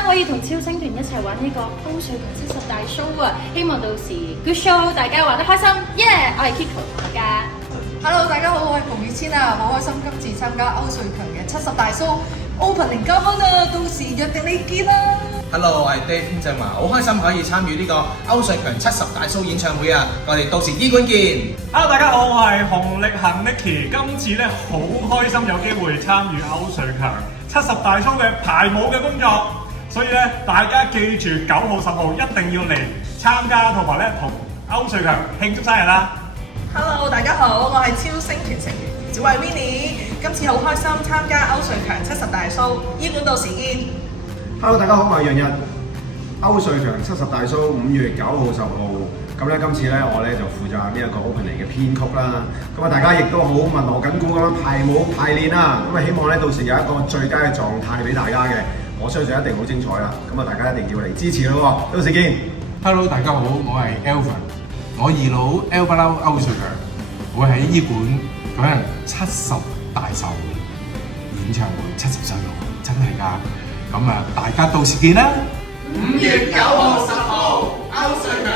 咧可以同超星團一齊玩呢個歐瑞強70大 show 啊！希望到時 good show， 大家玩得開心，耶！我係 Kiko 大家。Hello， 大家好，我係馮雨千啊，好開心今次參加歐瑞強嘅70大 show opening 嘉賓啊，到時約定你見啦。Hello， 我係 Dave 天正華，好開心可以參與呢個歐瑞強70大 show 演唱會啊！我哋到時醫館見。Hello， 大家好，我係洪力行 Nicky， 今次咧好開心有機會參與歐瑞強70大 show 嘅排舞嘅工作，所以咧大家記住9號10號一定要嚟參加，同埋咧同歐瑞強慶祝生日啦！ Hello， 大家好，我係超星團成員小慧 Winnie， 今次好開心參加歐瑞強70大 show， 醫館到時見。Hello， 大家好，我係楊日。歐瑞強70大 show 5月9號10號，咁咧今次咧我咧就負責呢一個 opening 嘅編曲啦。咁啊大家亦都好密鑼緊鼓咁樣排舞排練啦。咁啊希望咧到時有一個最佳嘅狀態俾大家嘅，我相信一定好精彩啦。咁啊大家一定要嚟支持咯喎，到時見。Hello， 大家好，我係 Elvin， 我二佬 El 不嬲歐瑞強會喺醫館舉行70大壽演唱會，70歲咯，真係㗎。咁啊，大家到時見啦！5月9號10號，歐瑞強